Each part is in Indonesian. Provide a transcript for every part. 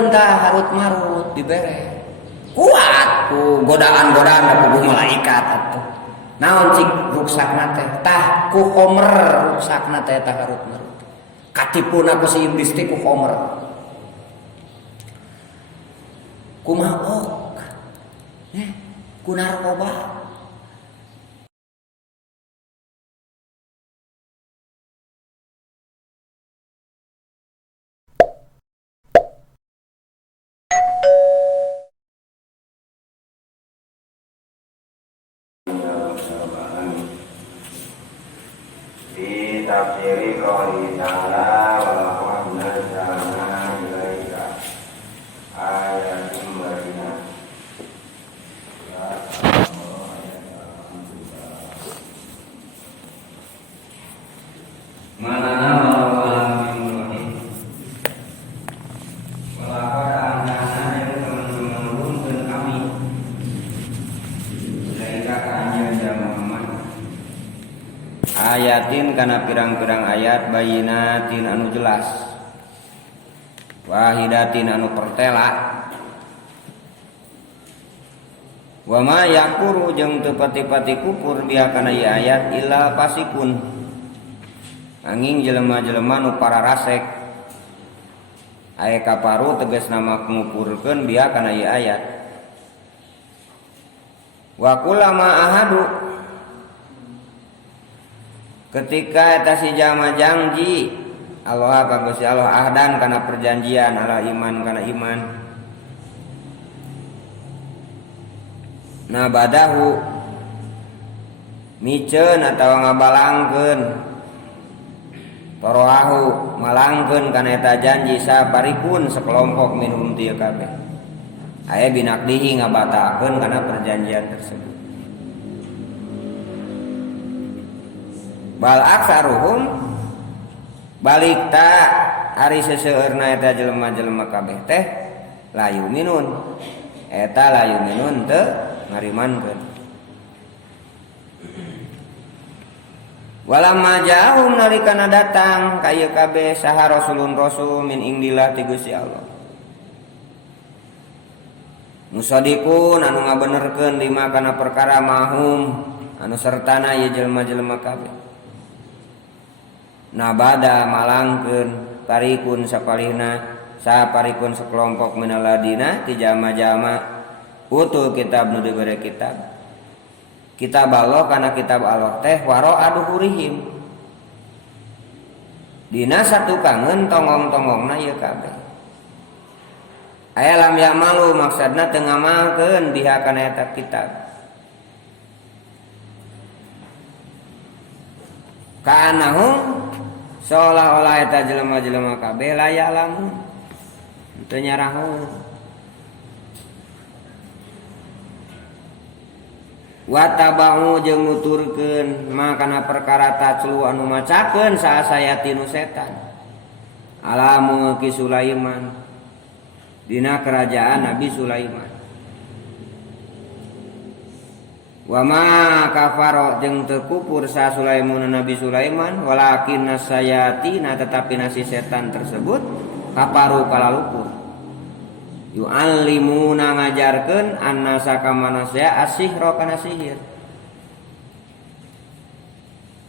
dituturkeun tah harut marut dibere. Kuat ku godaan-godaan da puguh malaikat atuh. Naon cik ruksakna teh? Tah ku Homer ruksakna teh tah harut marut. Katipuna ku si iblis teh ku Homer. Ku mabok. Ku narkoba. Di tafsiri qouli ta'ala wa laqad nazzalna ilaika ayatin bayyinat. Manana malam minggu walaqad anzalna yang menurunkan kami ilaika ka anjeun Muhammad ayatin kana pirang-pirang ayat bayinatin anu jelas wahidatin anu pertela wa ma yakuru jeung teu pati-pati kufur biha kana ieu ayat illa pasikun angin jelema-jelema nu pararasek aya kaparu tegasna mah ngupurkeun biha kana ieu ayat wa kullama ahadu ketika eta si jalma janji Allah ka Gusti Allah ahdan kana perjanjian ala iman kana iman nabadahu miceun atawa ngabalangkeun toroahu malangkeun kana eta janji saparipun sekelompok minhum tieu kabeh aya binakdihi ngabatakeun kana perjanjian tersebut. Bal aksaruhum balik ta ari seseueurna eta jelema-jelema kabeh teh layu minun eta layu minun teu ngarimankeun. Walamma ja'ahum nalikana datang ka ieu kabeh saha rasulun rasul min indillah ti Gusti Allah. Musaddiqun anu ngabenerkeun lima kana perkara mahum anu sertana ieu jelema-jelema kabeh. Nabada malangkeun parikun sapalihna saparikun sekelompok minaladina ti jama-jama utul kitab nu dibere kitab Allah kana kitab Allah teh waro aduhurihim dina satukangeun tongong-tongongna ieu kabeh aya lam ya'malu maksudna teu ngamalkeun biha kana eta kitab kaanahum seolah-olah eta jelema-jelema kabeh layak lamun teu nyarahoun wa tabau jeung nuturkeun makana perkara taclu anu macakeun saasayatinu setan alamu ki Sulaiman dina kerajaan Nabi Sulaiman wa ma kafaro jeung teu kufur sa Sulaiman Nabi Sulaiman walakin nasayatina tetapi nasi setan tersebut kafaru kalalupur yu'allimuna ngajarkeun annasa ka manusia as-sihra kana sihir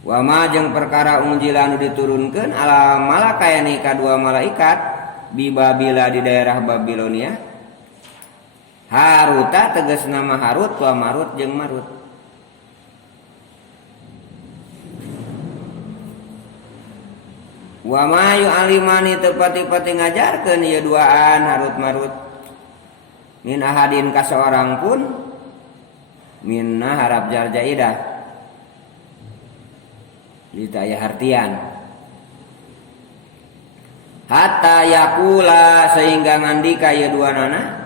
wa ma jeung perkara unjila anu diturunkeun ala malakayani kadua malaikat di Babila di daerah Babilonia Haruta tegasna mah Harut wa Marut jeung Marut. Wa ma yu'alimani tepati-pati ngajarkeun ieu duaan Harut Marut min ahadin ka seorang pun minna harap jar jaidah ditaya hartian hatta yakula sehingga ngandika ieu duanana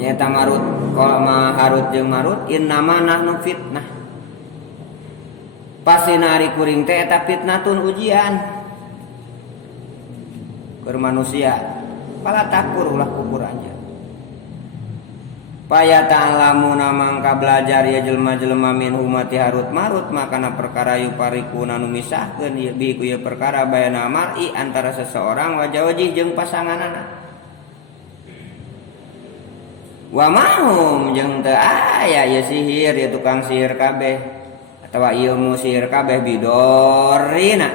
nyata Marut kalau Harut jeung Marut innama nahnu fitnah pasti nari kuring teh eta fitnatun ujian keur manusia pala takur ulah kubur aja Paya ta'lamuna mangka belajar ya jelema-jelema minhu mati Harut Marut makana perkara yuparikuna nu misahkeun ieu bi ku ieu perkara bayana mar'i antara seseorang wajah-wajih jeung pasanganana. Wa mahum jeung teu aya ieu sihir ieu tukang sihir kabeh atawa ilmu sihir kabeh bidorina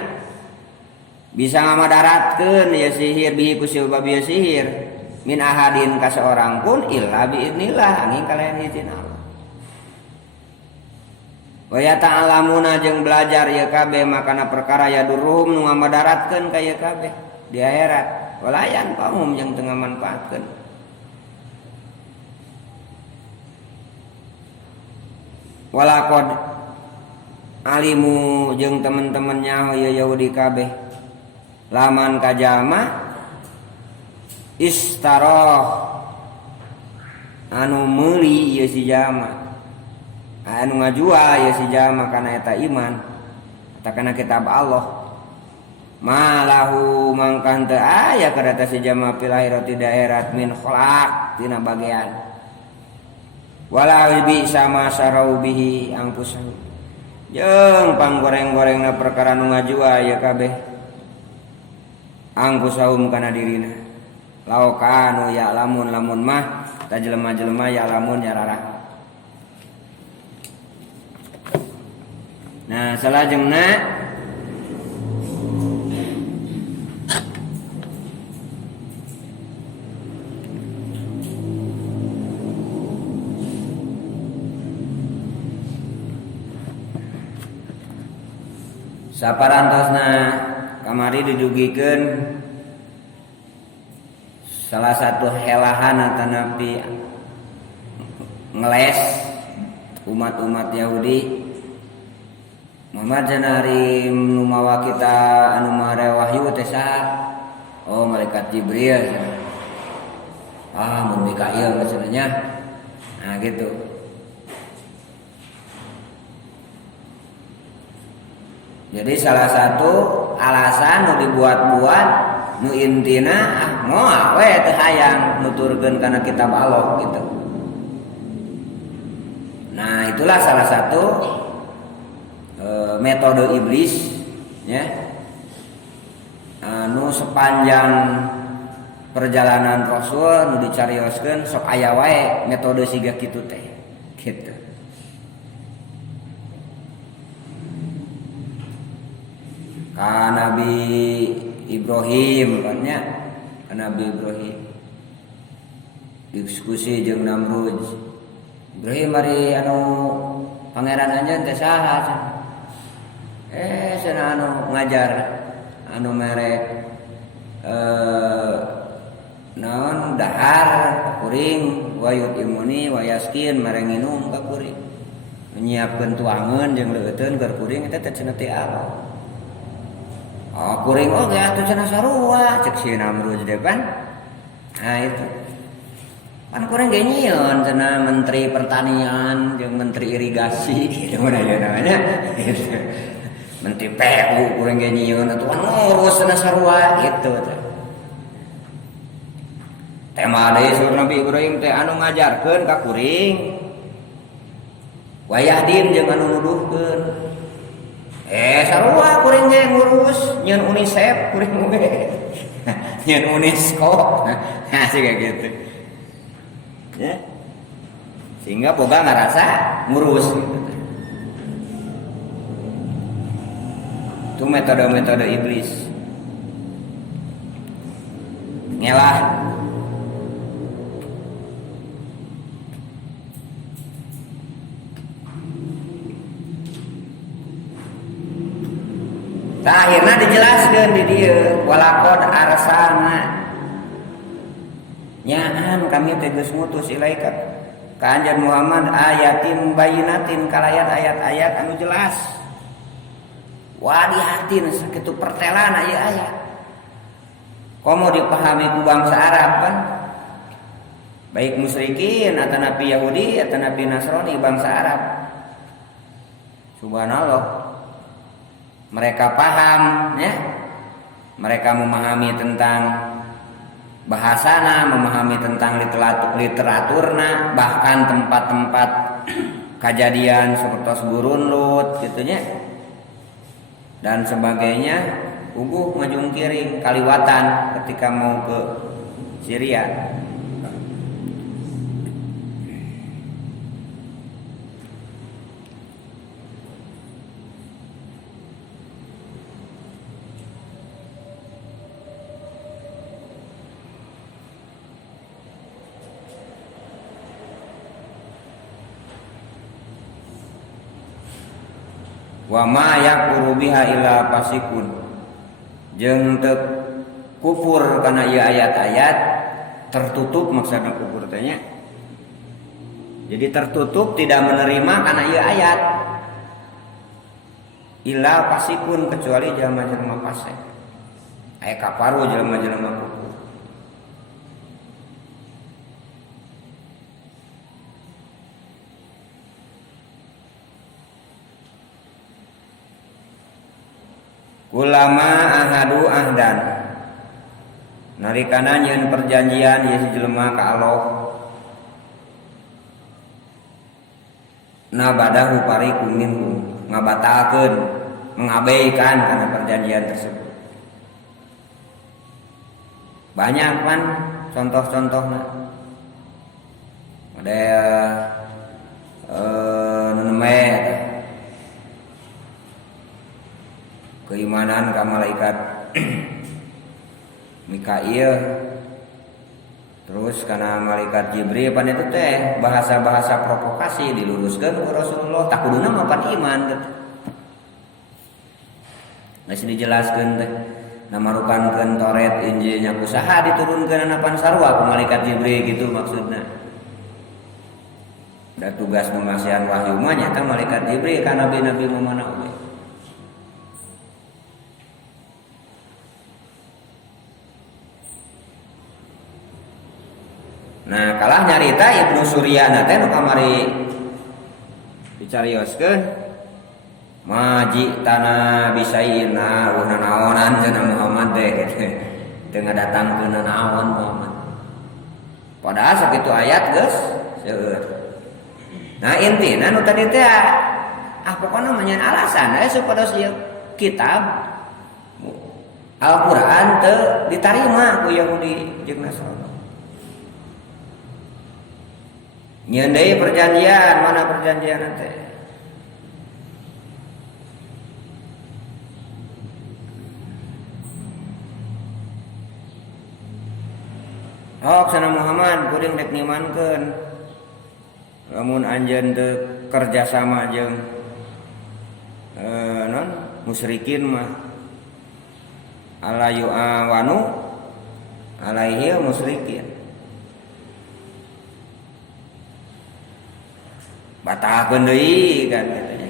bisa ngamadaratkeun ieu sihir bihi ku sabab ieu sihir min ahadin ka seorang pun illa biidznillah angin kalayan izin Allah. Wa yata'lamuna jeung belajar ieu kabeh makana perkara ya durhum nu ngamadaratkeun ka ieu kabeh di akhirat walayan pamum jeung teu ngamanfaatkeun. Walaqad alimu jeung teman-temannya ieu Yahudi kabeh laman kajama istaroh anu meuli ieu si jalma anu ngajual ieu si jalma kana eta iman eta kana kitab Allah malahu mangkan teu aya kada si jalma fil akhirati daerat min khalaq tina bagean wala bi sama sarau bihi angpusahu jeung panggoreng-gorengna perkara nu ngajual ieu kabeh angpusahum kana dirina laukanu ya lamun mah ta jelema-jelema ya lamun ya rarah. Nah salajengna saparantosna kamari didugikeun salah satu helahan atanapi ngeles umat-umat Yahudi Muhammad janari nu mawa kita anu mare wahyu teh saha? Oh malaikat Jibril. Mun Mikail maksudnya. Nah gitu. Jadi salah satu alasan nu dibuat-buat nu intina moal we teu hayang nuturkeun kana kitab Allah gitu. Nah, itulah salah satu metode iblis ya. Anu sepanjang perjalanan Rasul nu dicarioskeun sok aya wae metode siga kitu teh. Gitu. Ka Nabi Ibrahim katanya Nabi Ibrahim diskusi jeung Namrud. Ibrahim ari anu pangeran anjeun teh saha cenah. Cenah anu ngajar anu merek naon dahar kuring wayut imuni wayaskin merek nginum ka kuring. Nyiapkeun tuangeun jeung leuteun keur kuring eta teh cenah ti Allah. Kuring oge atuh cenah sarua cek si Namrud depan. Nah itu. Kan kuring ge nyieun cenah menteri pertanian jeung menteri irigasi gitu namanya. Menteri PU kuring ge nyieun atuh ngurus cenah sarua gitu teh. Tema deui sur Nabi Ibrahim teh anu ngajarkeun ka kuring. Wayahdin jeung anu nuduhkeun. Sarua kuring ge ngurus nyeun UNICEF kuring ge. Nyeun UNESCO. Nah, sih kayak gitu. Ya. Sehingga boga ngarasa ngurus gitu. Itu metode-metode iblis. Ngelah. Nah, akhirnya dijelaskan di dia walaqad arsalna nyaan kami tegas ngutus ilaika ka anjeun Muhammad ayatin bayinatin kalayan ayat-ayat anu jelas wadihatin sakitu pertelan aya ayat komo dipahami ku bangsa Arab kan baik musyrikin atanapi Yahudi atanapi Nasrani bangsa Arab subhanallah. Mereka paham ya. Mereka memahami tentang bahasana, memahami tentang literaturna, bahkan tempat-tempat kejadian seperti gurun Lut gitunya dan sebagainya, uguh ngajungkiring kaliwatan ketika mau ke Syria. Wa ma yakfuru biha illa fasikun, jeung teu kufur kana ieu ayat-ayat, tertutup maksudna kufur teh nya. Jadi tertutup tidak menerima kana ieu ayat. Illa fasikun, kecuali jelema-jelema fasik. Aya kafaru jelema-jelema kufur. Ulama ahadu ahdan, narikana nyeun perjanjian ieu jelema ka Allah, nabadahu pariku minhum, ngabatalkeun, mengabaikan karena perjanjian tersebut. Banyak kan contoh-contohna. Ada keimanan ka malaikat Mikail, terus karena malaikat Jibril pan itu teh bahasa-bahasa provokasi diluruskan ke Rasulullah, tak kuduna mapan iman gitu. Masih dijelaskan teh namarukankeun Toret Injil nya kusaha diturunkeun hanapan sarua ku malaikat Jibril gitu maksudna. Da tugas memasihan wahyu mah nyata malaikat Jibril ka nabi-nabi mana we. Nah, kalah nyarita Ibnu Suryana teh nu kamari dicarioskeun maji tanah bisaina urang naonan cenah Muhammad teh gitu. Teu ngadatangkeun naon Muhammad. Padahal sakitu ayat geus seueur. Nah, intina nu tadi teh pokona mah nyan alasan supados ieu kitab Al-Qur'an teu ditarima ku Yahudi jeung Nasrani. Nyendai perjanjian, mana perjanjian nanti? Oh, sana Muhammad, kuring dek ngimankeun. Lamun anjeun teu kerja sama jeung musyrikin mah alayu awanu alaihi musyrikin. Batalkeun deui kan katanya.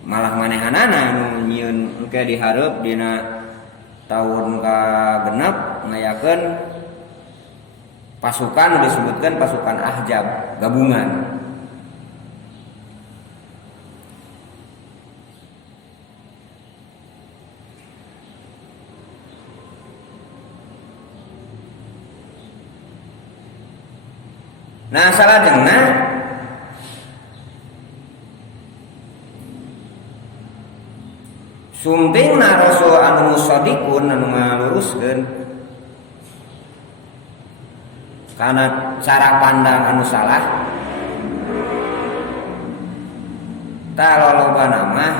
Malah manehanana nu nyieun engke dihareup dina taun ka genep ngayakeun pasukan disebutkan pasukan Ahzab gabungan. Nah, salajengna sumpingna Rasul anu shadiqun anu ngaluruskeun kana cara pandang anu salah ta lolobana mah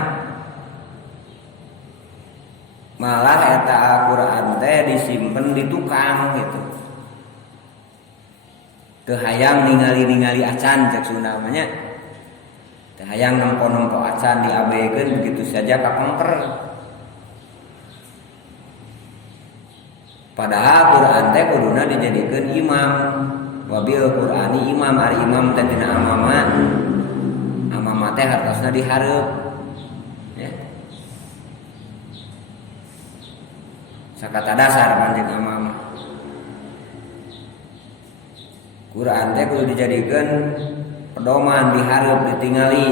malah eta Al-Qur'an teh disimpen di tukang gitu. Teu hayang ningali acan cek Sunda mah nya. Teu hayang nempo-nempo acan diabekeun begitu saja kapengker. Padahal Quran teh kuduna dijadikeun imam. Wabil Qur'ani imam, ari imam teh tina amama. Amama teh hartosna dihareup. Ya. Sakata dasar panjang amama. Quran teh kudu dijadikeun pedoman, dihareup, ditingali.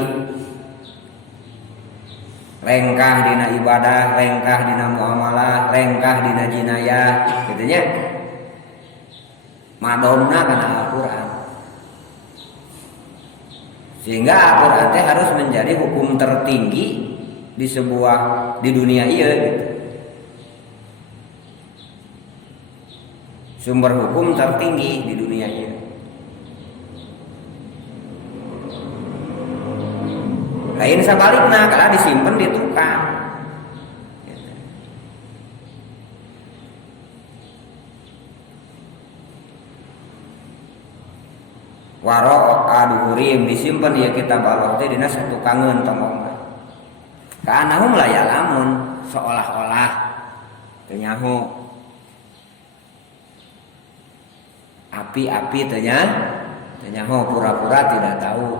lengkah dina ibadah, lengkah dina muamalah, lengkah dina jinayah, gitu nya. Madonna kana Al-Qur'an. Sehingga Al-Qur'an teh harus menjadi hukum tertinggi di dunia ieu gitu. Sumber hukum tertinggi di dunia ieu. Lain sabalikna karena disimpen di tukang. Waro aduhurim disimpen ya kitab Allah teh dina satukangeun tongongna. Kaanahum la ya'lamun seolah-olah teu nyaho. Api-api teu nyaho pura-pura tidak tahu.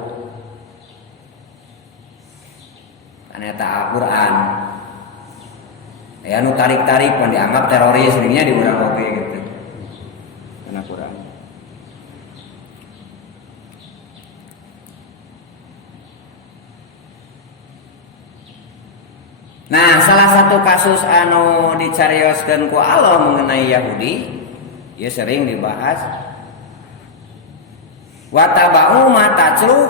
Karena eta Al-Qur'an. Ya nu tarik-tarik pan dianggap teroris nya di urang oge gitu. Karena Al-Qur'an. Nah, salah satu kasus anu dicarioskeun ku Allah mengenai Yahudi, ya sering dibahas. Wa taba'u ma tatlu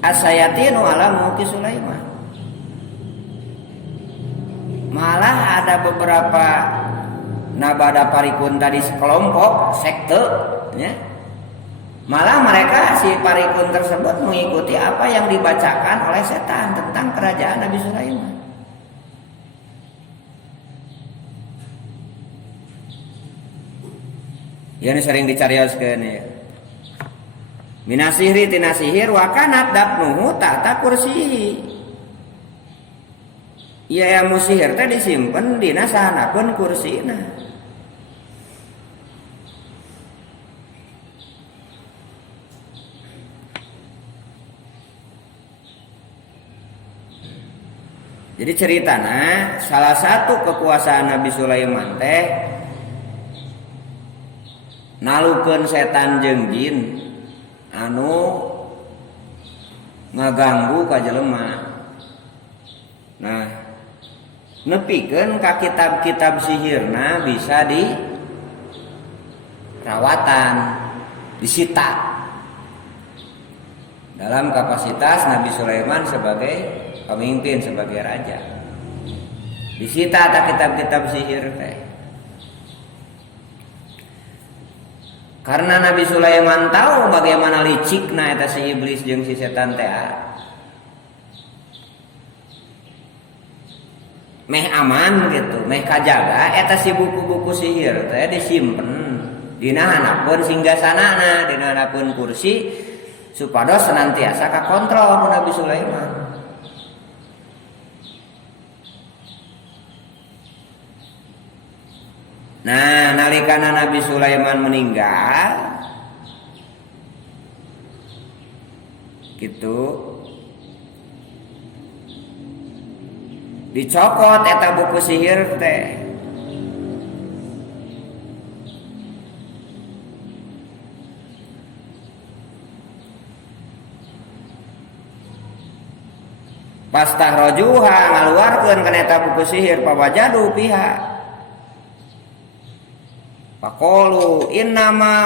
asayatinu ala mulki Sulaiman. Malah ada beberapa nabada parikun tadi sekelompok sekte, ya. Malah mereka si parikun tersebut mengikuti apa yang dibacakan oleh setan tentang kerajaan Nabi Sulaiman. Yang sering dicarioskeun ya. Minasihri tina sihir wa kanat dafnuhu ta'ta kursi. Ieu musihir teh disimpen dina sahanakeun kursina. Jadi ceritana salah satu kekuasaan Nabi Sulaiman teh nalukeun setan jeung jin anu ngaganggu ka jelema. Nah, nepikeun ka kitab-kitab sihirna bisa dirawatan, disita dalam kapasitas Nabi Sulaiman sebagai pemimpin, sebagai raja. Disita tak kitab-kitab sihir teh. Karena Nabi Sulaiman tahu bagaimana licikna eta si iblis jeung si setan teh. Meh aman gitu, meh kajaga eta si buku-buku sihir teh disimpen dina hanapeun singgasanana, dina hanapeun kursi supados senantiasa kakontrol ku Nabi Sulaiman. Nah, nalikana Nabi Sulaiman meninggal gitu dicokot eta buku sihir teh. Pastah rojuha ngaluarkeun kana eta buku sihir pawajadu pihak Pakolu innama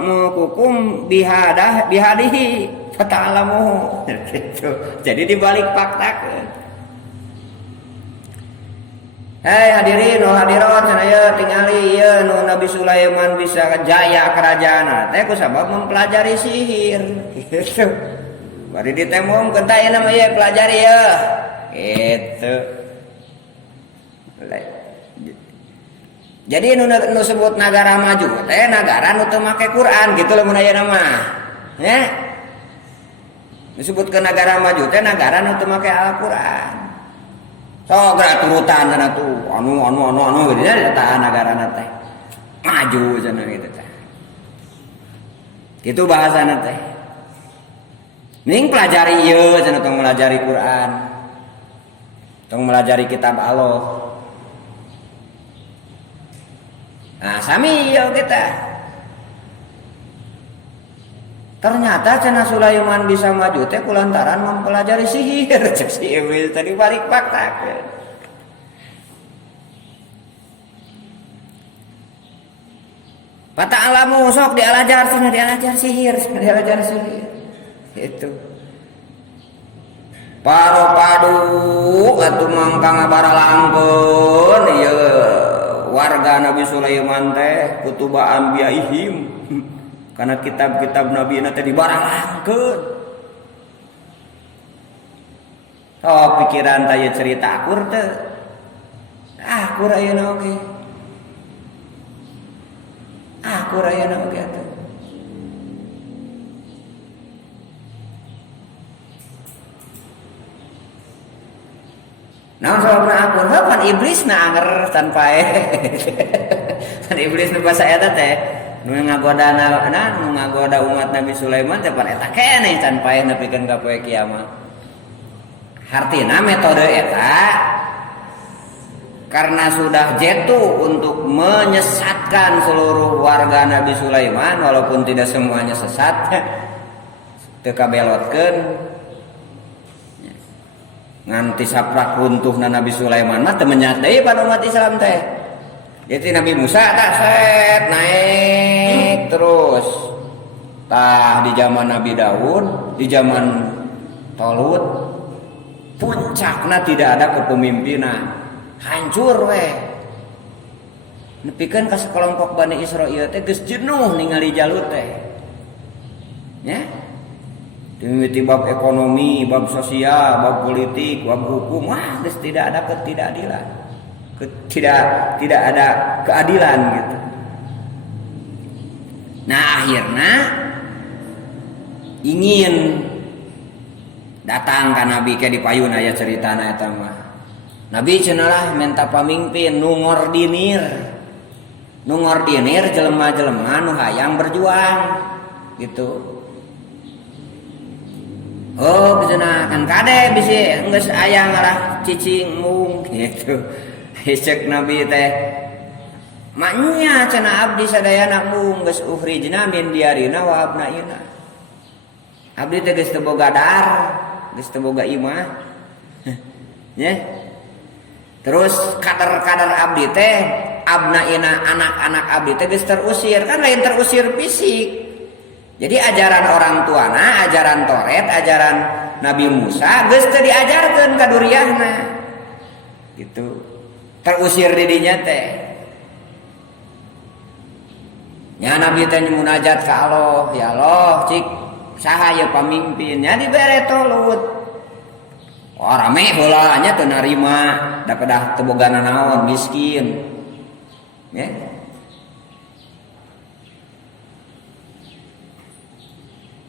mukukum bihadihi fata'alamu. Jadi dibalik faktakeun. Hei hadirin wal hadirat cenah tingali ieu nu Nabi Sulaiman bisa jaya kerajaan teh ku sabab mempelajari sihir. Gitu. Bari ditemongkeun tah ieu mah ieu pelajari ya. Gitu. Jadi nu sebut negara maju teh negara nu teu make Quran gitu lamun aya nama. Ya. Disebutkeun negara maju teh negara nu teu make Al-Qur'an. So geura turutan cenah tuh anu gitu nya eta negarana teh. Maju cenah gitu teh. Kitu bahasana teh. Ning pelajari ieu cenah tong melajari Quran. Tong melajari kitab Allah. Nah, sami ya kita. Ternyata cenah Sulaiman bisa maju teh kulantaran mempelajari sihir. Cek si Iblis tadi balik faktakeun. Pata'alamu sok dialajar cenah dialajar sihir, dialajar sihir. Itu. Paro padu atuh mangka ngabaralangkeun ieu warga Nabi Sulaiman teh kutuba anbiyaihim. Karena kitab-kitab Nabi teh dibaralangkeun. Oh pikiran teh cerita akur teh. Akur ayeuna oge. Akur ayeuna oge atuh. Naon sababna akur? Pan iblis na anger tanpa pan iblis nu basa eta teh nu ngagoda nu ngagoda umat Nabi Sulaiman teh pan eta keneh tanpa nepikeun ka poe kiamat. Hartina metode eta karena sudah jetu untuk menyesatkan seluruh warga Nabi Sulaiman walaupun tidak semuanya sesat teu kabelotkeun nganti saprak runtuhna Nabi Sulaiman mah teu menyat deui pan umat Islam teh. Jadi Nabi Musa tah set naik terus. Tah di zaman Nabi Daud, di zaman Talut puncakna tidak ada kepemimpinan. Hancur we. Nepikeun ka sekelompok Bani Israil teh geus jenuh ningali Jalut teh. Ya. Dimimiti bab ekonomi, bab sosial, bab politik, bab hukum, geus tidak ada ketidakadilan. Tidak ada keadilan gitu. Nah, akhirnya ingin datang ka Nabi ke di payun aya ceritana eta mah. Nabi cenah minta pamimpin nu ngordinir. Nu ngordinir jelema-jelema nu hayang berjuang gitu. Oh, cenah kan kade bisi geus aya ngarah cicing mung gitu. Cek Nabi teh maknya cenah abdi sadayana mung geus uhrijna min diarina wa abnaina. Abdi teh geus teu boga dar, geus teu boga imah. Ya. Terus kadar-kadar abdi teh abnaina anak-anak abdi teh geus terusir, kan lain terusir fisik. Jadi ajaran orang tuana, ajaran Toret, ajaran Nabi Musa geus teu diajarkeun ka duriyahna. Gitu. Terusir di dinya teh. Nya Nabi teh munajat ka Allah, ya Allah, cik saha ye pamimpin? Nya dibere Tolut. Oh rame heula nya teu narima, da kedah teu boga nanaon, miskin. Ya.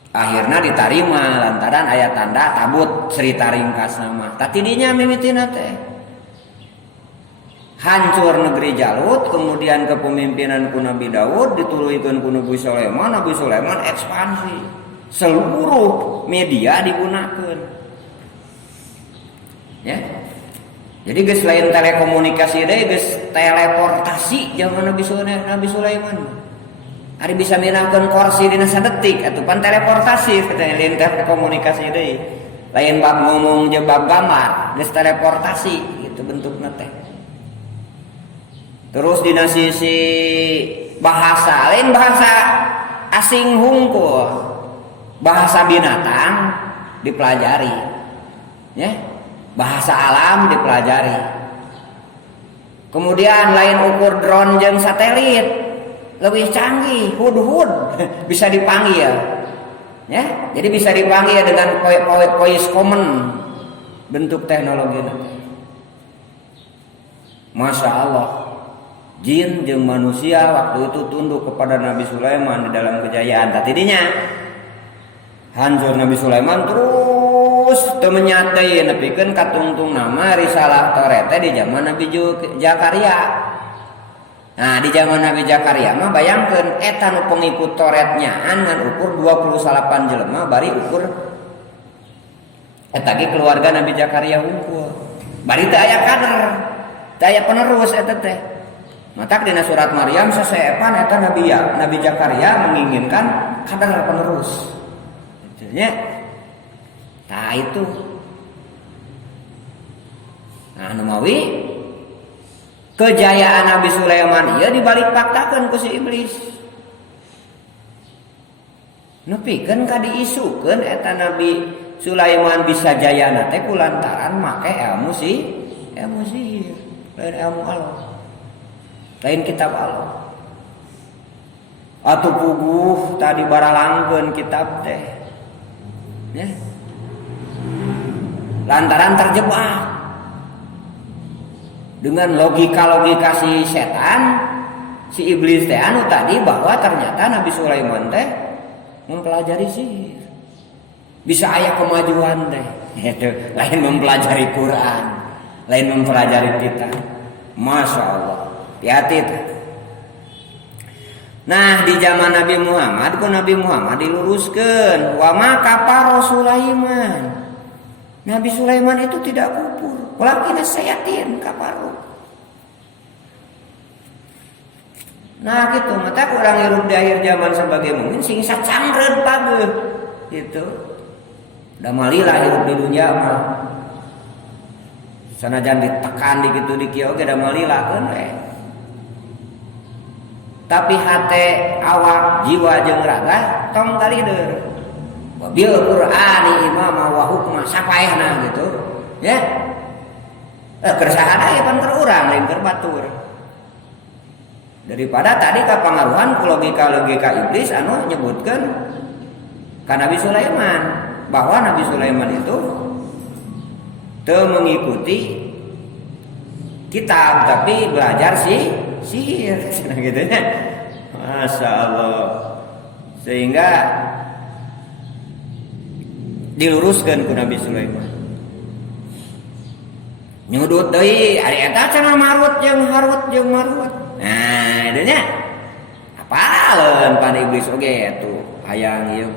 Akhirnya diterima lantaran ayat tanda tabut cerita ringkas nama. Tatidinya mimitina teh hancur negeri Jalut, kemudian kepemimpinan ku Nabi Daud dituluykeun ku Nabi Sulaiman. Nabi Sulaiman ekspansi, seluruh media digunakan. Ya, jadi geus lain telekomunikasi deh, geus teleportasi zaman Nabi Sulaiman. Ari bisa minangkeun kursi dina sadetik atuh pan teleportasi katanya lain komunikasi deui. Lain bab ngomong jeung bab gambar, geus teleportasi gitu bentukna teh. Terus dina sisi bahasa, lain bahasa asing hungkul. Bahasa binatang dipelajari. Ya. Bahasa alam dipelajari. Kemudian lain ukur drone jeung satelit. Lebih canggih, hud-hud bisa dipanggil, ya. Jadi bisa dipanggil dengan voice command bentuk teknologi. Masya Allah, jin jeung manusia waktu itu tunduk kepada Nabi Sulaiman di dalam kejayaan. Tadinya hancur Nabi Sulaiman terus temenyatai nepikeun katungtung nama risalah Toret di zaman Nabi Zakaria. Nah di zaman Nabi Zakaria mah bayangkeun eta nu pengikut Toretnya ngan ukur 28 jelema bari ukur eta ge keluarga Nabi Zakaria hungkul. Bari teu aya kader, teu aya penerus eta teh. Matak dina surat Maryam sasepan eta Nabi Zakaria menginginkan kader penerus. ya. Nah itu. Nah numawi kejayaan Nabi Sulaiman ieu dibalik faktakeun ku si iblis. Nepikeun ka diisukeun eta Nabi Sulaiman bisa jayana teh kulantaran make ilmu sihir, lain ilmu Allah. Lain kitab Allah. Atuh puguh tadi baralangkeun kitab teh. Ya. Lantaran terjebak dengan logika-logika si setan, si iblis teh anu tadi bahwa ternyata Nabi Sulaiman teh mempelajari sihir. Bisa aya kemajuan teh. Itu lain mempelajari Quran, lain mempelajari kitab. Masya Allah. Hati-hati. Nah di zaman Nabi Muhammad, ku Nabi Muhammad diluruskan. Wa ma kafara Sulaiman. Nabi Sulaiman itu tidak kufur. Walakin sayatin kafaru. Nah gitu, mata kurang hirup di akhir zaman sebagai mukmin sing sacangreud pageuh. Gitu. Da malila hirup di dunia mah. Sanajan ditekan di kitu di kieu ge da malilakeun we. Tapi hate awak jiwa jeung raga tong galideur. Wabil Qur'ani imama wa hukma sapaehna gitu. Ya. Keresahan aya pan keur urang lain keur batur. Daripada tadi kapangaruhan ku logika-logika iblis anu nyebutkeun ka Nabi Sulaiman bahwa Nabi Sulaiman itu teu mengikuti kitab tapi belajar sihir gitu ya. Masya Allah. Sehingga diluruskan ku Nabi Sulaiman. Nyudut deui ari eta cenah Marut jeung Harut jeung Marut. Nah, itu nya. Apaleun pan iblis oge atuh hayang ieu.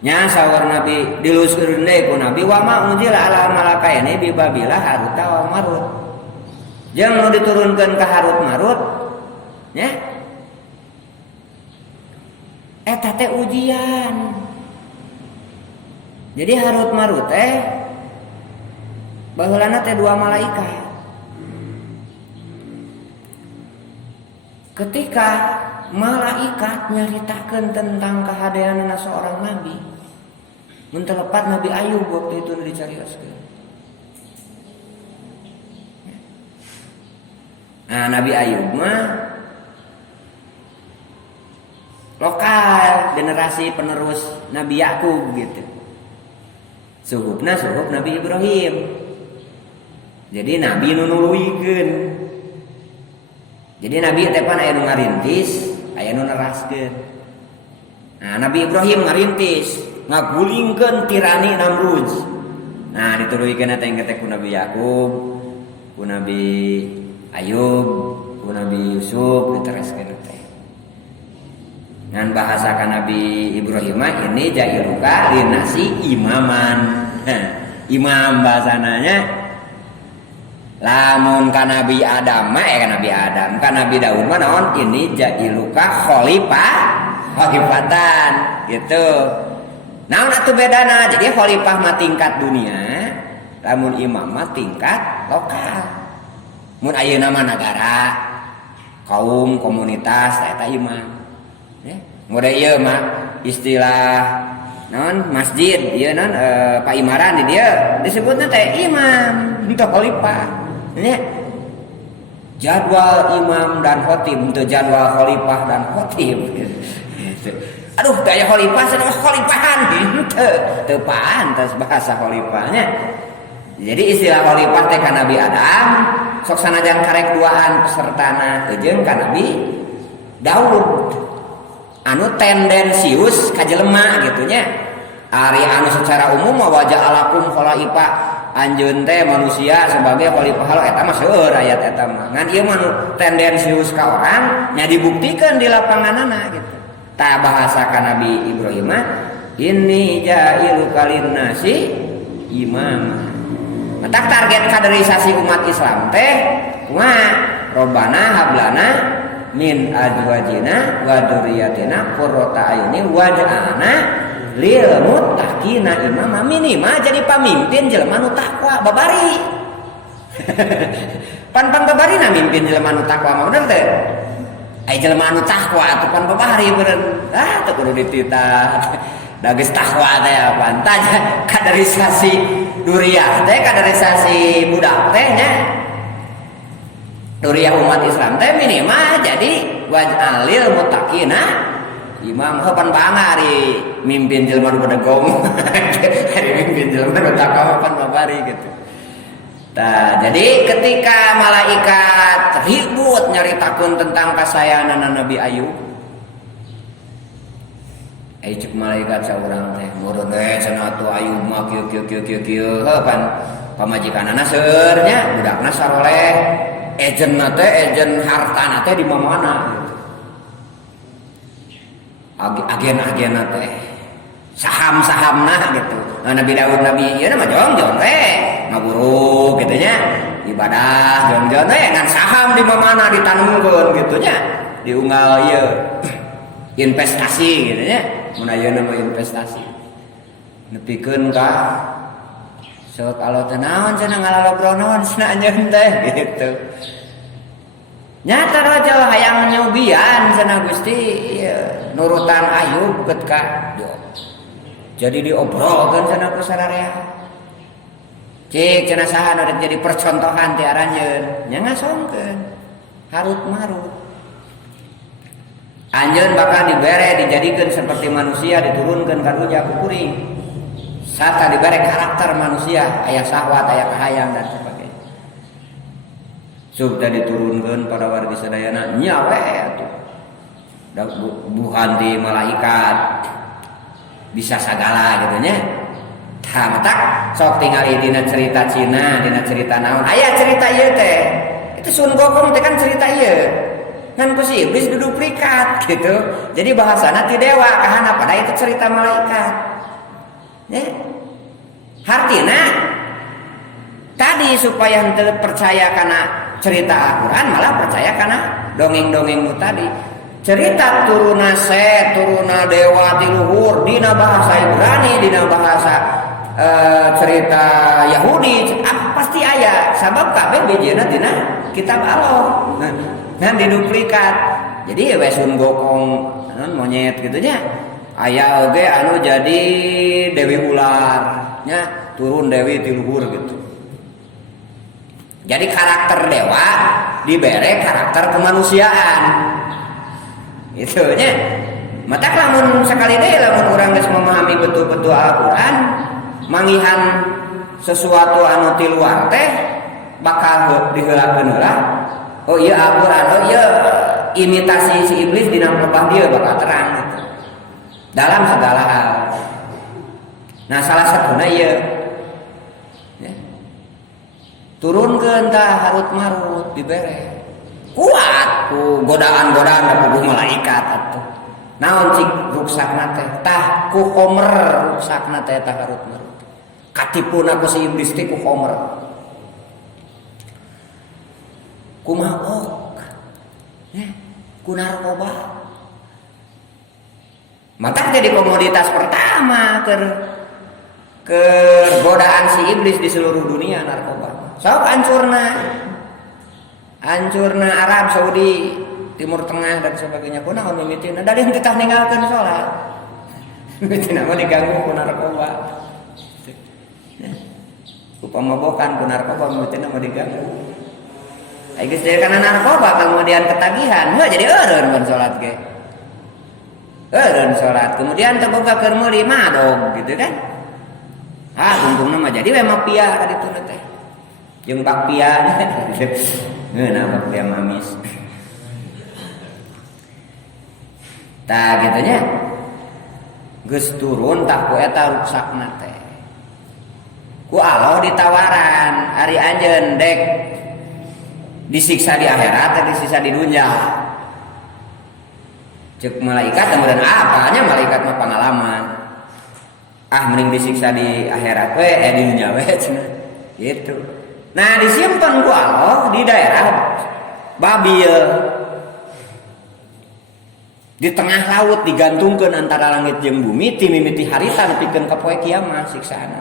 Nya saur Nabi diluruskeun deui ku Nabi wa ma unzila ala malakaini bi Babila Harut wa Marut. Jeung nu diturunkeun ka Harut Marut nya. Eta teh ujian. Jadi Harut Marut teh baheulana teh dua malaikat. Ketika malaikat nyaritakeun tentang kehadiranna seorang nabi, mun telepat Nabi Ayub waktu itu dicarioskeun. Nah, Nabi Ayub mah lokal generasi penerus Nabi Yakub gitu. Suhubna suhub Nabi Ibrahim. Jadi Nabi nu nuluykeun. Jadi Nabi teh pan aya nu ngarintis, aya nu neraskeun. Nah, Nabi Ibrahim ngarintis, ngagulingkeun tirani Namrud. Nah, dituluykeun teh engke ku Nabi Yakub, ku Nabi Ayub, ku Nabi Yusuf diteraskeun teh. Ngan bahasakan Nabi Ibrahim ini jailuka linasi imaman. Imam bahasananya. Lamun ka Nabi Adam mah ka Nabi Adam, ka Nabi Daud mah naon ini jailuka khalifatan gitu. Naon atuh bedana? Jadi khalifah mah tingkat dunia, lamun imam mah tingkat lokal. Mun ayeuna mah nagara, kaum, komunitas eta imam. Ya, mode ieu mah istilah naon masjid, ieu naon paimaran di dieu disebutna teh imam, henteu khalifah. Ya. Jadwal imam dan khatib untuk jadwal khalifah dan khatib. Aduh, gaya khalifah cenah khalifahan henteu, teu pantes bahasa khalifahnya. Jadi istilah khalifah teh ka Nabi Adam, sok sanajan karek duaan pesertana jeung ka Nabi Daud. Anu tendensius ka jelema gitu nya. Ari anu secara umum wajah alakum khalaifa anjeun teh manusia sebagai khalifah eta mah seueur ayat eta mah. Ngan ieu mah tendensius ka orang nya dibuktikan di lapanganana gitu. Ta bahasa ka Nabi Ibrahim mah inni jailu kalinnasi imam. Mata target kaderisasi umat Islam teh kumaha? Robbana hablana min azwajina wa dzurriyyatina qurrata ayuni waj'alna lil muttaqina imama minimal jadi pamimpin jelema nu takwa babari. Pan babari na mimpin jelema nu takwa mah bener teh. Ai jelema nu takwa atuh pan babari bener. Teu kudu dititah. Da geus takwa teh apa? Tanya kaderisasi duriah teh kaderisasi budak teh nya. Duriah umat Islam teh minimal jadi waj'alil muttaqina imam heupan bangari mimpin jelema nu bedegong. Hari mimpin jelema nu takwa pan babari gitu. Nah, jadi ketika malaikat ribut nyaritakeun tentang kasayanana Nabi Ayub, cek malaikat saurang teh, murid teh cenah atuh Ayub mah kieu kan pamajikanana seur nya, budakna saroleh, ejenna teh ejen hartana teh di mana gitu. Agen-agenna teh saham-sahamna gitu. Nah, Nabi Daud Nabi ieu mah jong-jong teh ngaburu gitu nya. Ibadah jong-jong teh ngan saham di mana ditanungkeun gitu nya. Diunggal ieu investasi gitu nya. Mun ayeuna mah investasi. Nepikeun ka sok kalau teh naon cenah ngalalobro naon cenah anjeun teh gitu. Nyata rajal hayang nyobian cenah Gusti nurutan Ayub ket ka jadi diobrolkeun cenah ku sararea. Cik cenah saha nu jadi percontohan ti aranjeun nya ngasongkeun harut marut. Anjeun bakal dibere dijadikeun seperti manusia diturunkeun ka dunya ku kuring. Sarta dibere karakter manusia aya syahwat aya kahayang dan sebagainya. Sudah diturunkan pada warga sadayana nyawe atuh. Da buhan di malaikat bisa sagala gitu nya. Tah matak sok tingali dina cerita Cina, dina cerita naon. Aya cerita ieu teh. Itu Sun Gokong teh kan cerita ieu. Ngan ku si iblis duduplikat gitu. Jadi bahasana ti dewa kahana pada itu cerita malaikat. Ya. Hartina tadi supaya henteu percaya kana cerita Al-Quran malah percaya karena dongeng-dongeng tadi cerita turuna Set, turuna dewa tiluhur dina bahasa Ibrani, dina bahasa cerita Yahudi pasti aya sabab kabeh bijina dina kitab Allah. Nah diduplikat. Jadi we Sun Gokong monyet gitu nya. Aya oge anu jadi dewi ular nya turun dewi tiluhur gitu. Jadi karakter dewa dibere karakter kemanusiaan. Itu nya. Matak lamun sekali deui lamun urang geus memahami betul-betul Al-Qur'an, mangihan sesuatu anu ti luar teh bakal diheulakeun heula. Oh iya Al-Qur'an, oh iya imitasi si iblis dina pelebah dia bakal terang gitu. Dalam segala hal. Nah, salah satuna ieu turunkeun tah harut marut dibere kuat ku godaan-godaan da puguh malaikat atuh naon cik ruksakna teh tah ku Homer ruksakna teh tah harut marut katipuna ku si iblis teh ku Homer ku mabok ku narkoba matak jadi komoditas pertama ke godaan si iblis di seluruh dunia narkoba. Sok hancurna Arab Saudi, Timur Tengah dan sebagainya. Kunaon mimitina dari henteu tah ninggalkeun salat. Mimitina mah diganggu ku narkoba. Ku pamabokan ku narkoba mimitina mah diganggu. Ai geus jadi kana narkoba kemudian ketagihan, heuh jadi eureun mun salat ge. Eureun salat, kemudian teu boga keur meuli madog gitu kan. Untungna mah jadi we mapia ka ditu teh. Jeung bakpia. Ngeuna bakpia mamis. Tah kitu nya. Geus turun tah ku eta ruksakna teh. Ku Allah ditawaran ari anjeun dek disiksa di akhirat atau disiksa di dunia. Cek malaikat kemudian apanya malaikat mah pengalaman. Mending disiksa di akhirat we di dunia we cenah. Gitu. Nah, disimpan ku Allah di daerah Babil. di tengah laut digantungkan antara langit jeung bumi ti mimiti harita nepikeun ka poe kiamat siksaana.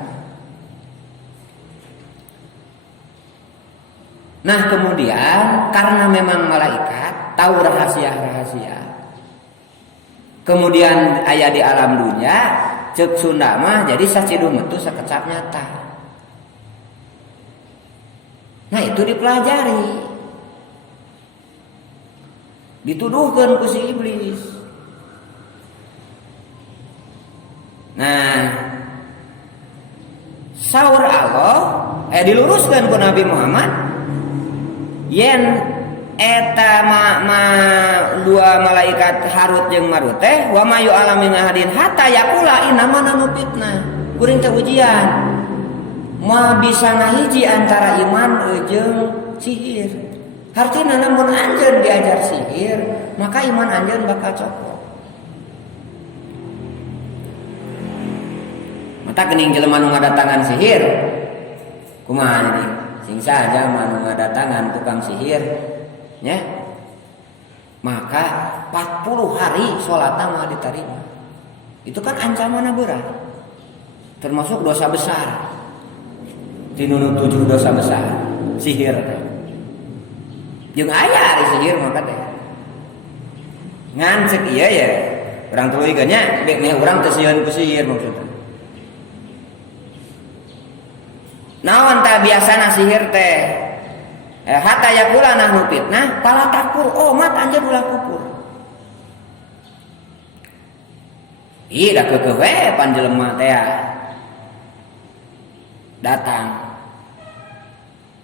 Nah kemudian karena memang malaikat tahu rahasia-rahasia, kemudian aya di alam dunia cek Sunda mah jadi sacidung metu sakecap nyata. Nah itu dipelajari, dituduhkan ku si iblis. Nah saur Allah diluruskan ku Nabi Muhammad yen eta dua malaikat Harut jeung Marut teh wa mayu alamin ahadin hatta yaqula inna mananu fitnah kuring teh ujian mah bisa ngahiji antara iman jeung sihir. Artinya namun anjeun diajar sihir maka iman anjeun bakal copot. Mata geuning jelema nu ngadatangan sihir kumaha ini sing saja manu ngadatangan tukang sihir nya maka 40 hari salatna mah diterima. Itu kan ancamanna berat, termasuk dosa besar. Tinunu 7 dosa besar sihir teh. Jeung aya ari sihir maka teh. Ngan ceuk ieu ya, urang tuluy ge nya bek meh urang teu sieun ku sihir maksudna. Naon tah biasana sihir teh? Hatta yakula nahnu fitnah pala takfur mat anjeun ulah kufur. Ih da keukeuh we panjelema teh datang.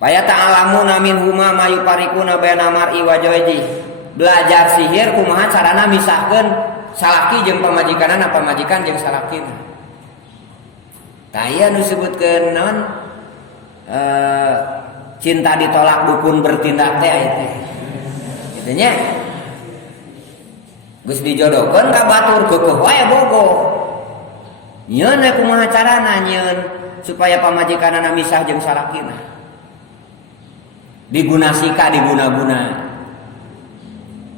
Paya ta'alamuna minhuma mayuparikuna baina mar'i wa zawji. Belajar sihir kumaha carana misahkeun salaki jeung pamajikanana, pamajikan jeung salakina. Tah ieu nu disebutkeun naon? Cinta ditolak dukun bertindak teh aya teh. Kitu nya. Geus dijodohkeun ka batur keukeuh wae bogo. Nyieun kumaha carana nyieun supaya pamajikanana misah jeung salakina. Digunasika diguna-guna.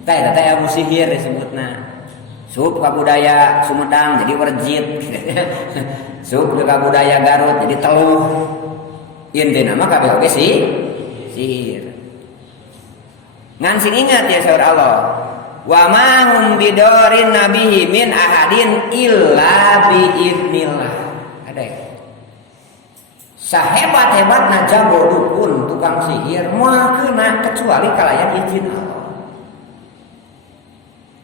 Tah eta teh abu sihir disebutna. Sup ka budaya Sumedang jadi werjit. Sup ka budaya Garut jadi teluh. Intina mah kabeh oge sihir. Ngan sing ingat ya saur Allah. Wa ma hum bidorin nabihi min ahadin illa bi idznillah. Ada ya? Sahebat-hebatna jago dukun tukang sihir moal keuna kecuali kalayan izin Allah.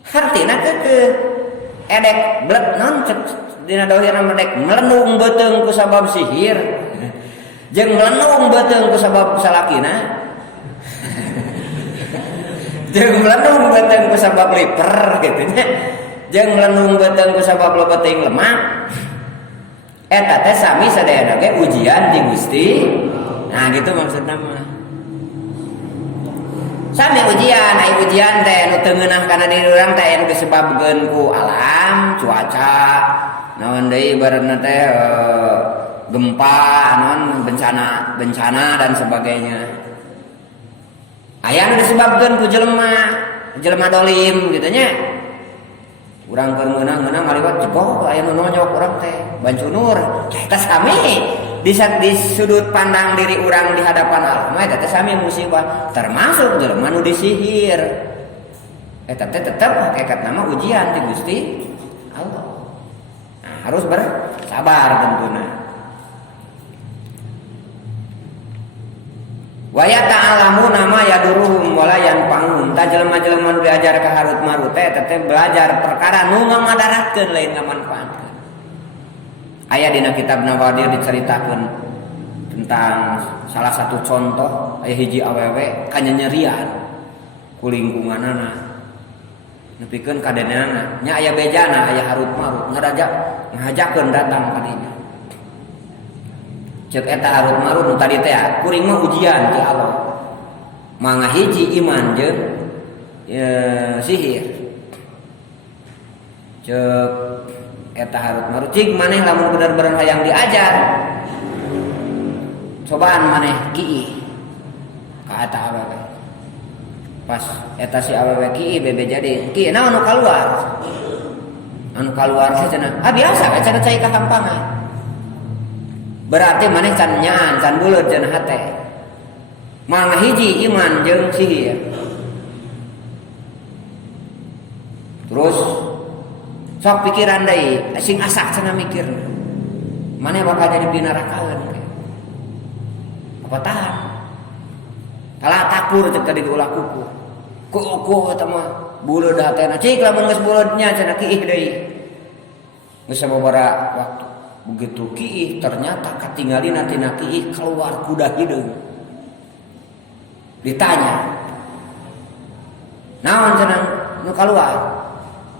Hartina keukeuh edek blek non dina dohirna medek melenung beuteung ku sabab sihir. Jeung melenung beuteung ku sabab salakina. Jeung melenung beuteung ku sabab liper kitu nya. Jeung melenung beuteung ku sabab loba teuing lemak. Eta teh sami sadayana ge ujian di Gusti. Nah gitu maksudna mah. Sami ujian, aya ujian teh nu teu ngeunah kana diri urang teh anu disebabkeun ku alam, cuaca, naon deui ibaratna teh gempa, non bencana dan sebagainya. Aya anu disebabkeun ku jelema dolim gitu nya. Urang keur meunang-meunang ngaliwat jebol aya nu nonyok urang teh, bancunur. Eta sami di sudut pandang diri urang di hadapan alam eta teh sami musibah, termasuk jelema nu disihir. Eta teh tetep hakikat nama ujian ti Gusti Allah. Nah, harus bersabar tentunya. Wa yata'alamu nama yaduruhum wala yanfa'uhum. Ta jelema-jelema belajar ka Harut Marut teh belajar perkara nu ngamadaratkeun lain ngamanfaatkeun. Aya dina kitab Nawadir diceritakeun tentang salah satu contoh aya hiji awewe kanyanyerian ku lingkunganana. Nepikeun ka denana, nya aya bejana aya Harut Marut ngajakeun datang ka dinya. Cek eta Harut Marut nu tadi teh kuring mah ujian ti Allah. Mangga hiji iman jeung sihir. Cek eta Harut Marut cik maneh lamun bener-bener hayang diajar. Cobaan maneh kieu ka eta awewe. pas eta si awewe kieu bebe jadi kieu naon anu kaluar cenah biasa cenah cai kahampangan berarti maneh can nyaan can buleud cenah hate mangga hiji iman jeung sihir terus sok pikiran deui sing asak cenah mikir maneh bakal jadi binarakaeun apa tahan kalah takur cek tadi ulah kuku eta mah buleud hatena cik lamun geus buleudnya cenah kiih deui geus sababaraha waktu begitu kiih ternyata katinggalina tina kiih keluar kuda hideung ditanya naon cenah nu kaluar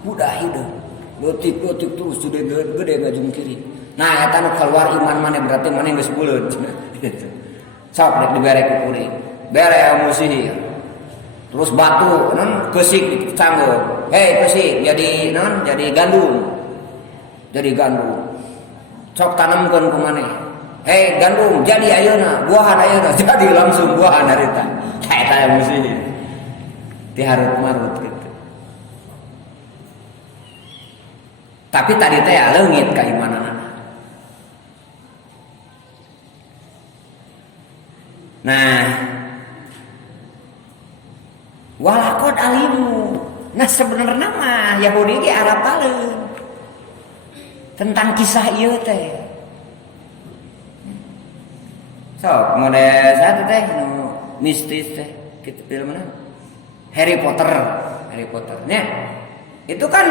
kuda hideung leutik terus sudah gede ngajung kiri nah eta nu keluar iman maneh berarti maneh geus buleud gitu sok rek dibere ku kuring bere ilmu sihir terus batu non kesik canggo kesik jadi non jadi gandum sok tanamkeun ku maneh gandum jadi ayeuna buahan ayeuna jadi langsung buahan harita eta ilmu sihir ti harut marut gitu tapi tadi teh leungit keimananna nah walakod alimu nah sebenarnya mah Yahudi ge arapaleun tentang kisah ieu teh sok model satu teh mistis teh kitu filmna Harry Potter nya itu kan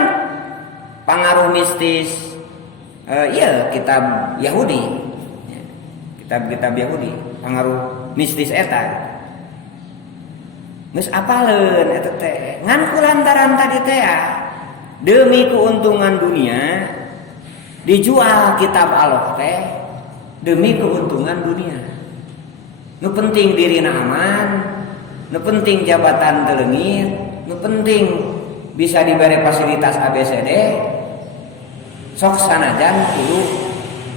pengaruh mistis kitab Yahudi kitab Yahudi pengaruh mistis eta geus apaleun eta teh ngan kulantaran tadi teh demi keuntungan dunia dijual kitab Allah teh demi keuntungan dunia nu penting dirina aman nu penting jabatan teu leungit nu penting bisa diberi fasilitas ABCD sok sanajan kudu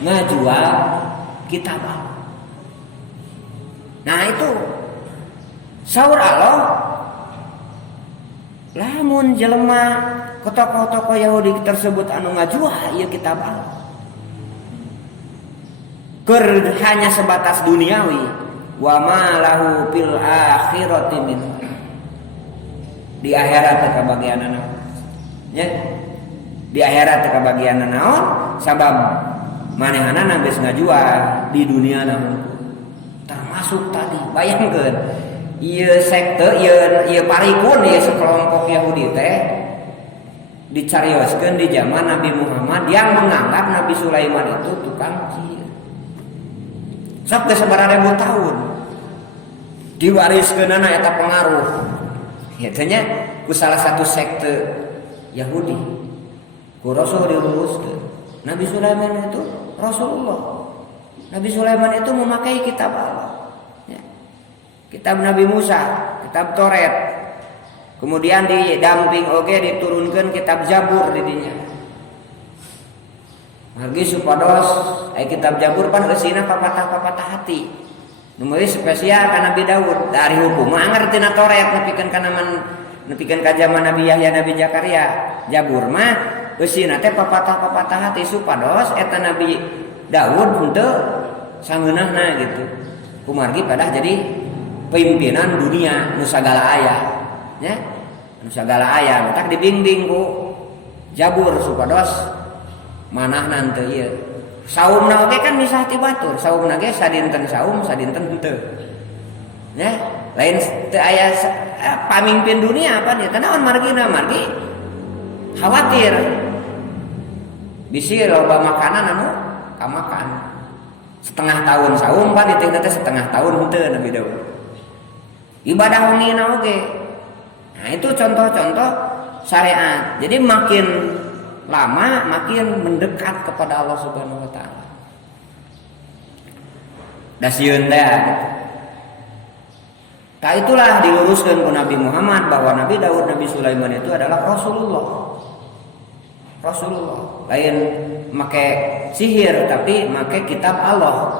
ngajual kitab Allah. Nah itu saur Allah lamun jelema ke tokoh-tokoh Yahudi tersebut anu ngajual ieu kitab Allah keur hanya sebatas duniawi wa ma lahu fil akhirati min di akhirat teh kabagianna naon nya di akhirat teh kabagianna naon sabab manehana geus ngajual di dunia naon termasuk tadi bayangkeun ieu sekte ieu parikun ieu sekelompok Yahudi teh dicarioskeun di zaman Nabi Muhammad yang menganggap Nabi Sulaiman itu tukang sihir. Sok geus sabaraha ribu tahun diwariskeunana eta pengaruh. Ya teh nya ku salah satu sekte Yahudi. Ku Rasul diluruskeun. Nabi Sulaiman itu Rasulullah. Nabi Sulaiman itu memakai kitab Allah. Ya. Kitab Nabi Musa, kitab Taurat. Kemudian didamping oge diturunkan kitab Zabur di dinya. Margi supados kitab Zabur pan eusina papatah-papatah hati. Nulis spesial ka Nabi Daud dari hukum ngartina Taurat nepikeun ka zaman Nabi Yahya Nabi Zakaria. Zabur mah eusina teh papatah-papatah hati supados eta Nabi Daud henteu sangeunahna gitu. Kumargi padah jadi pimpinan dunia nu sagala aya. Ya. Nu sagala aya tak dibimbing ku Zabur supados manahna teu ieu. Saumna oge kan misah ti batur, saumna ge sadinten saum, sadinten henteu. Ya, lain teu aya pamimpin dunia apa dia? Tanaon margina margi khawatir. Bisi loba makanan anu kamakan. Setengah tahun saum pan diting teh setengah tahun henteu Nabi Daud. Ibadah wengina oge. Nah, itu contoh-contoh syariat. Jadi makin lama makin mendekat kepada Allah Subhanahu wa taala. Da sieun teh. Nah itulah diluruskan ke Nabi Muhammad bahwa Nabi Daud, Nabi Sulaiman itu adalah Rasulullah. Rasulullah. Lain make sihir tapi make kitab Allah.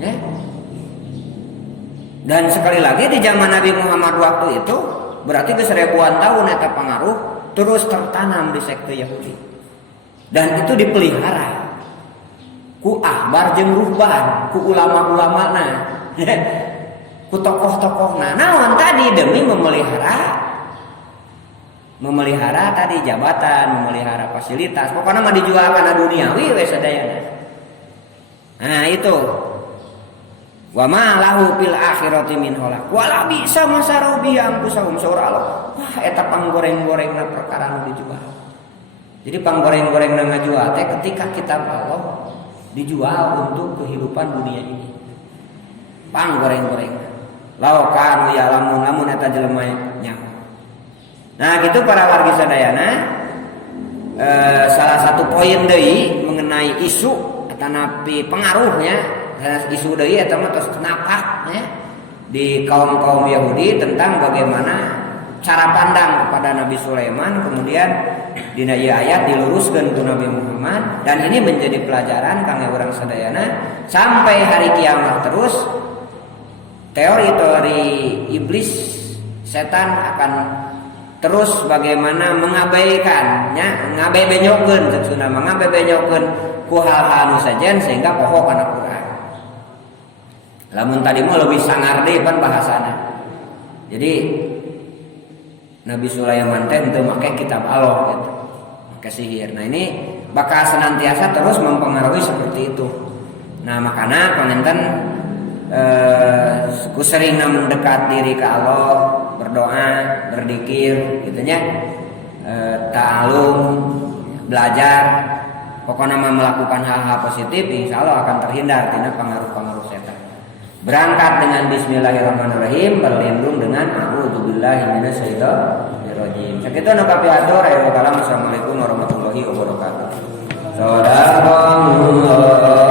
Ya. Dan sekali lagi di zaman Nabi Muhammad waktu itu berarti geus ribuan tahun eta pengaruh terus tertanam di sekte Yahudi. Dan itu dipelihara ku ahbar jeung ruhban, ku ulama-ulamana, ku tokoh-tokohna. Naon tadi demi memelihara tadi jabatan, memelihara fasilitas. Pokoknya mah dijual kana duniawi we sadayana. Nah itu. Wa ma lahu fil akhirati min khalaq. Wala bisa masaru bi angkusahum surah Allah. Wah eta panggoreng-gorengna perkara nu dijual. Jadi panggoreng-gorengna ngajual teh ketika kitab Allah dijual untuk kehidupan dunia ini. Panggoreng-goreng. Lau kanu ya'lamun lamun eta jelema nya. Nah gitu para wargi sadayana, salah satu poin deui mengenai isu atanapi pengaruhnya, isu deui eta mah tos napak ya, di kaum-kaum Yahudi tentang bagaimana cara pandang kepada Nabi Sulaiman, kemudian dina ieu ayat diluruskeun ku Nabi Muhammad, dan ini menjadi pelajaran kangge urang sadayana sampai hari kiamat terus. Teori-teori iblis setan akan terus bagaimana mengabaikannya, ngabebenyokeun ceuna ngabebenyokeun ku hal-hal nu sajen sehingga poho kana Quran. Lamun tadi mah lebih sangar deui pan bahasana. Jadi Nabi Sulaiman teh teu make kitab Allah gitu. Make sihir. Nah ini bakal senantiasa terus mempengaruhi seperti itu. Nah makanya panganten ku sering mendekat diri ke Allah, berdoa, berzikir gitu nya, ta'alum, belajar, pokoknya melakukan hal-hal positif, insya Allah akan terhindar tina pengaruh-pengaruh setan. Berangkat dengan Bismillahirrahmanirrahim, berlindung dengan a'udzubillahi minasyaitonirrajim. Sakitu nu kapiatur ayo kalam. Assalamualaikum warahmatullahi wabarakatuh. Sadaqallahu